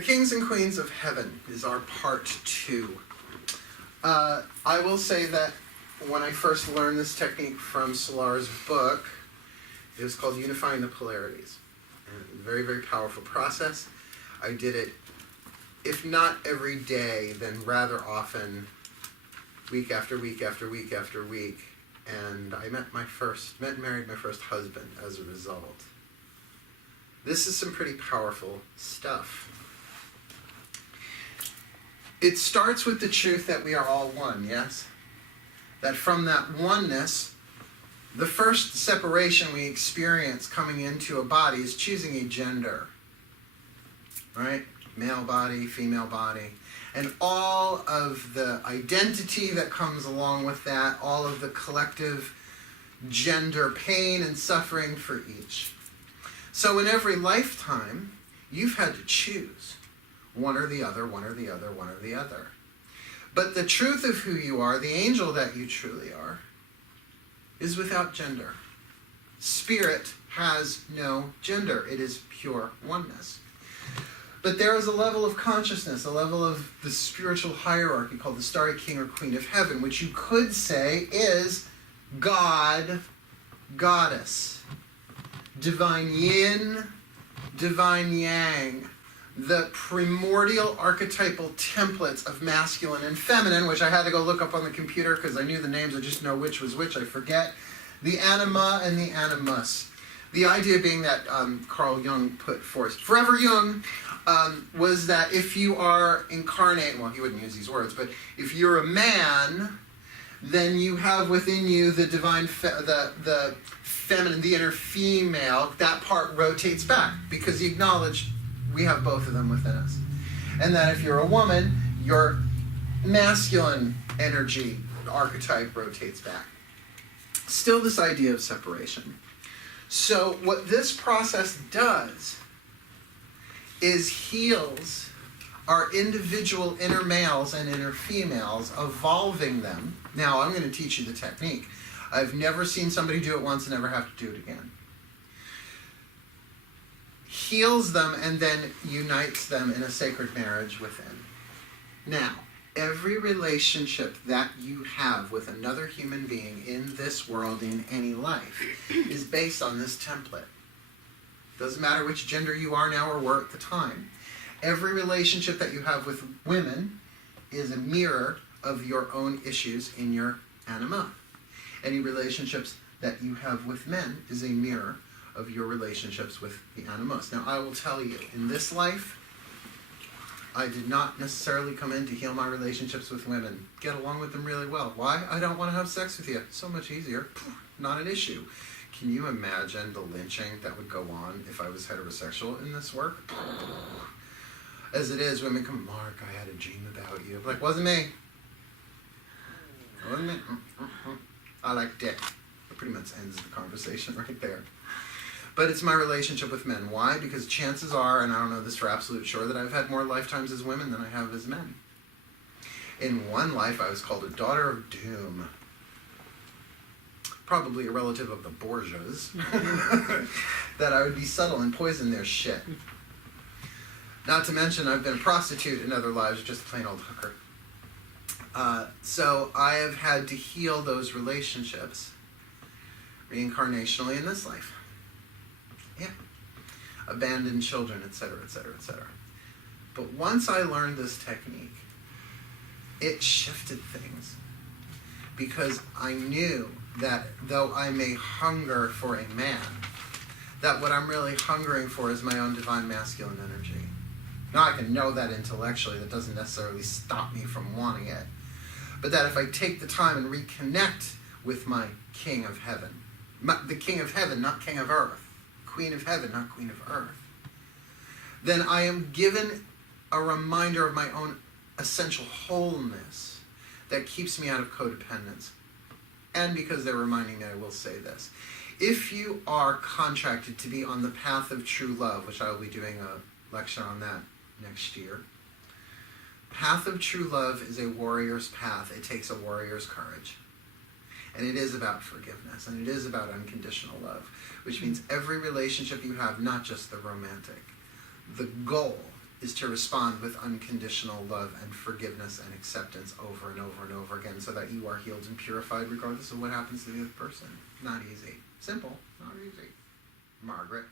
The Kings and Queens of Heaven is our part 2. I will say that when I first learned this technique from Solar's book, it was called Unifying the Polarities. And very, very powerful process. I did it, if not every day, then rather often, week after week after week after week. And I met and married my first husband as a result. This is some pretty powerful stuff. It starts with the truth that we are all one, yes? That from that oneness, the first separation we experience coming into a body is choosing a gender, right? Male body, female body. And all of the identity that comes along with that, all of the collective gender pain and suffering for each. So in every lifetime, you've had to choose one or the other, one or the other, one or the other. But the truth of who you are, the angel that you truly are, is without gender. Spirit has no gender. It is pure oneness. But there is a level of consciousness, a level of the spiritual hierarchy called the Starry King or Queen of Heaven, which you could say is God, Goddess, divine yin, divine yang, the primordial archetypal templates of masculine and feminine, which I had to go look up on the computer because I knew the names, I just know which was which, I forget. The anima and the animus. The idea being that Carl Jung put forth, forever Jung, was that if you are incarnate, well, he wouldn't use these words, but if you're a man, then you have within you the divine, the feminine, the inner female. That part rotates back because he acknowledged we have both of them within us. And that if you're a woman, your masculine energy archetype rotates back. Still this idea of separation. So what this process does is heals our individual inner males and inner females, evolving them. Now, I'm going to teach you the technique. I've never seen somebody do it once and never have to do it again. Heals them and then unites them in a sacred marriage within. Now, every relationship that you have with another human being in this world, in any life, is based on this template. Doesn't matter which gender you are now or were at the time. Every relationship that you have with women is a mirror of your own issues in your anima. Any relationships that you have with men is a mirror of your relationships with the animus. Now, I will tell you, in this life, I did not necessarily come in to heal my relationships with women. Get along with them really well. Why? I don't want to have sex with you. So much easier. Not an issue. Can you imagine the lynching that would go on if I was heterosexual in this work? As it is, women come, Mark, I had a dream about you. I'm like, wasn't me. Wasn't me. I like dick. That pretty much ends the conversation right there. But it's my relationship with men. Why? Because chances are, and I don't know this for absolute sure, that I've had more lifetimes as women than I have as men. In one life, I was called a daughter of doom. Probably a relative of the Borgias. That I would be subtle and poison their shit. Not to mention, I've been a prostitute in other lives, just a plain old hooker. So I have had to heal those relationships reincarnationally in this life. Yeah. Abandoned children, etc., etc., etc. But once I learned this technique, it shifted things. Because I knew that though I may hunger for a man, that what I'm really hungering for is my own divine masculine energy. Now I can know that intellectually, that doesn't necessarily stop me from wanting it. But that if I take the time and reconnect with my King of Heaven, the King of Heaven, not King of Earth, Queen of Heaven, not Queen of Earth, then I am given a reminder of my own essential wholeness that keeps me out of codependence. And because they're reminding me, I will say this. If you are contracted to be on the path of true love, which I will be doing a lecture on that next year, path of true love is a warrior's path. It takes a warrior's courage. And it is about forgiveness, and it is about unconditional love, which means every relationship you have, not just the romantic, the goal is to respond with unconditional love and forgiveness and acceptance over and over and over again, so that you are healed and purified regardless of what happens to the other person. Not easy. Simple, not easy. Margaret.